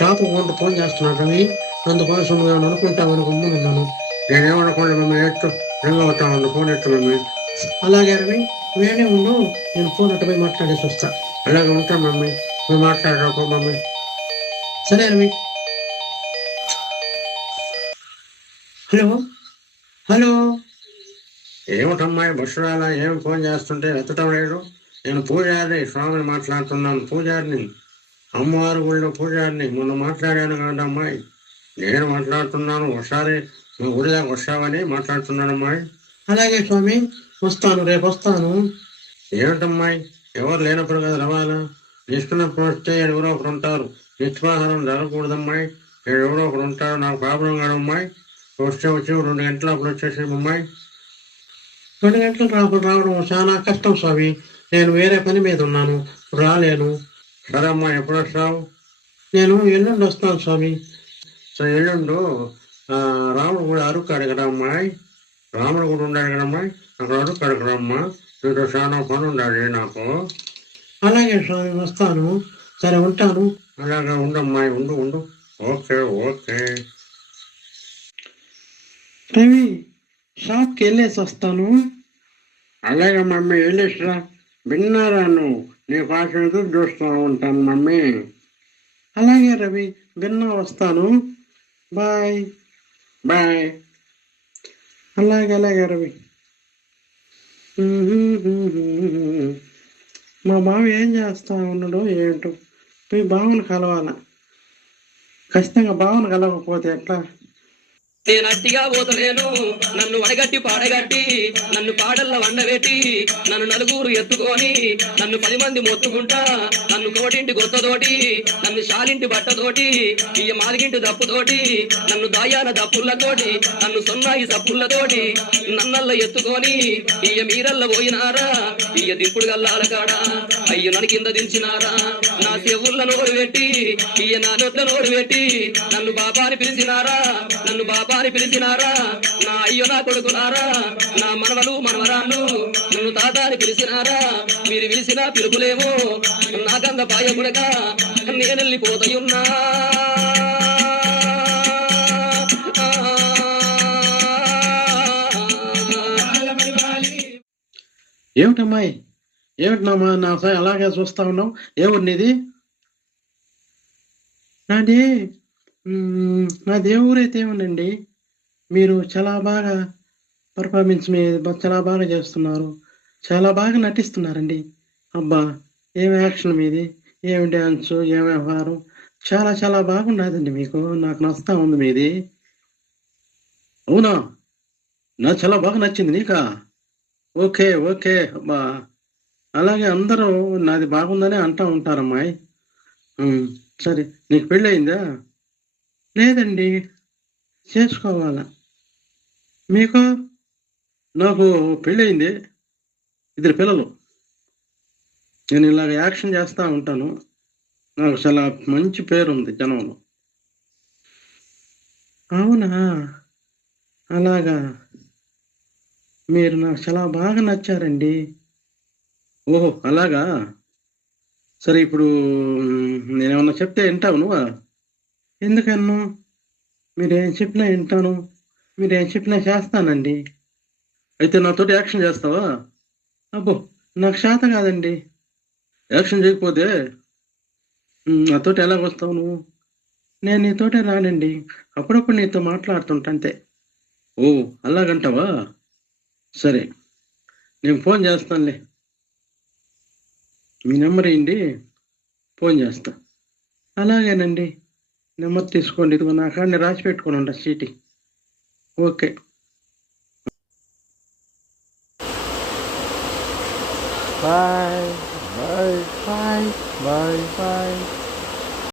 Shop కొంత phone చేస్తున్నాడు రవి, అందుకోసం నేను అనుకుంటామని గమ్మునున్నాను. నేనేమనుకోండి మమ్మల్ని ఎత్తు, రింగ్ అవుతాను, ఫోన్ ఎత్తు మమ్మీ. అలాగే రవి, వేరే ఉండు, నేను ఫోన్ అటుపై మాట్లాడేసి వస్తా. అలాగే ఉంటాను మమ్మీ, నువ్వు మాట్లాడరాకు మమ్మీ. సరే రవి. Hello hello. ఏమిటమ్మాయి బస్సు రాలా, ఏం ఫోన్ చేస్తుంటే ఎత్తడం లేదు? నేను పూజారిని, స్వామిని మాట్లాడుతున్నాను, పూజారిని, అమ్మవారి గుళ్ళో పూజారిని. మొన్న మాట్లాడాను కదా అమ్మాయి, నేను మాట్లాడుతున్నాను. ఒకసారి మా ఊరి దాకా వస్తావని మాట్లాడుతున్నాను అమ్మాయి. అలాగే స్వామి, వస్తాను, రేపు వస్తాను. ఏమిటమ్మాయి, ఎవరు లేనప్పుడు కదా రవాలా, ఇస్తున్నప్పుడు వస్తే ఎవరో ఒకరు ఉంటారు. నిత్యాహారం జరగకూడదమ్మాయి, ఎవరో ఒకరు ఉంటారు. నాకు ప్రాబ్లం కాదమ్మాయి. వస్తే వచ్చి 2 గంటల అప్పుడు వచ్చేసి అమ్మాయి. 2 గంటలకు రావడం చాలా కష్టం స్వామి, నేను వేరే పని మీద ఉన్నాను, రాలేను. సరే అమ్మా, ఎప్పుడు వస్తావు? నేను ఎల్లుండి వస్తాను స్వామి. సరే ఎల్లుండు రాముడు కూడా అరుకాడు కదా అమ్మాయి, రాముడు కూడా ఉండాలి కదమ్మాయి, అక్కడ అరుకాడు కదా అమ్మా, నీతో చాలా పని ఉండాలి నాకు. అలాగే స్వామి, వస్తాను. సరే ఉంటాను. అలాగే ఉండమ్మాయి, ఉండు ఉండు. Okay okay. రవి, షాప్కి వెళ్ళేసి వస్తాను. అలాగే మమ్మీ, వెళ్ళేసిరా. విన్నారా నువ్వు, నీ కోసం ఎదురు చూస్తూ ఉంటాను మమ్మీ. అలాగే రవి, విన్నా, వస్తాను. Bye bye. అలాగే అలాగే రవి. మా బావ ఏం చేస్తా ఉన్నాడో ఏంటో, మీ బావను కలవాలా. ఖచ్చితంగా బావను కలవకపోతే ఎట్లా? నేను అట్టిగా పోతలేను, నన్ను వడగట్టి పాడగట్టి, నన్ను పాడల్ల వండబెట్టి, నన్ను నలుగురు ఎత్తుకొని, నన్ను 10 మంది మొత్తుకుంటా, నన్ను కోటింటి గొత్తతోటి, నన్ను శాలింటి బట్టతోటి, ఇయ్య మాదిగింటి దప్పుతోటి, నన్ను దాయాల దప్పులతోటి, నన్ను సొన్నాయి సప్పులతోటి, నన్నల్ల ఎత్తుకొని, ఇయ్య మీరల్ల పోయినారా, ఇయ్య దింపుడు గల్లాల కాడ అయ్య నన్ను కింద దించినారా. నా చెవుళ్ళ నోరు పెట్టి, ఇయ్య నా నోట్ల నోరు పెట్టి, నన్ను బాబాని పిలిచినారా, నన్ను బాబాని పిలిచినారా. నా అయ్యో నా కొడుకునారా, నా మనవలు మనవరాళ్ళు నన్ను తాతాని పిలిచినారా. మీరు పిలిచిన పిలుపులేమో నా గంగ పాయముడక నేను వెళ్ళిపోతాయున్నా. ఏమిటమ్మాయి, ఏమిటి నా సాయి అలాగే చూస్తా ఉన్నావు? ఏమిటి నీది? నా దేవురైతే ఏమనండి, మీరు చాలా బాగా పర్ఫార్మెన్స్ చాలా బాగా చేస్తున్నారు, చాలా బాగా నటిస్తున్నారండి. అబ్బా, ఏమి యాక్షన్ మీది, ఏమి డ్యాన్స్, ఏమి వ్యవహారం, చాలా చాలా బాగున్నదండి మీకు. నాకు నచ్చుతా ఉంది మీది. అవునా? నాకు చాలా బాగా నచ్చింది నీకా? Okay okay. అబ్బా, అలాగే అందరూ నాది బాగుందని అంటూ ఉంటారమ్మాయి. సరే, నీకు పెళ్ళి అయిందా? లేదండి, చేసుకోవాలా. మీకు? నాకు పెళ్ళయింది, 2 పిల్లలు. నేను ఇలాగ యాక్షన్ చేస్తూ ఉంటాను, నాకు చాలా మంచి పేరు ఉంది జనంలో. అవునా? అలాగా, మీరు నాకు చాలా బాగా నచ్చారండి. ఓహో అలాగా. సరే, ఇప్పుడు నేనేమన్నా చెప్తే వింటావు నువ్వా? ఎందుకన్నా? మీరేం చెప్పినా వింటాను, మీరేం చెప్పినా చేస్తానండి. అయితే నాతోటి యాక్షన్ చేస్తావా? అబ్బో, నాకు చేత కాదండి. యాక్షన్ చేయకపోతే నాతోటి ఎలాగ వస్తావు నువ్వు? నేను నీతోటే రానండి, అప్పుడప్పుడు నీతో మాట్లాడుతుంటా అంతే. ఓ అలాగంటావా? సరే, నేను ఫోన్ చేస్తానులే. మీ నెంబర్ ఏంటి? ఫోన్ చేస్తా. అలాగేనండి, నెంబర్ తీసుకోండి, ఇదిగో నా కాడిని రాసి పెట్టుకొని ఉంటా చీటీ. Okay. Bye, bye, bye, bye, bye.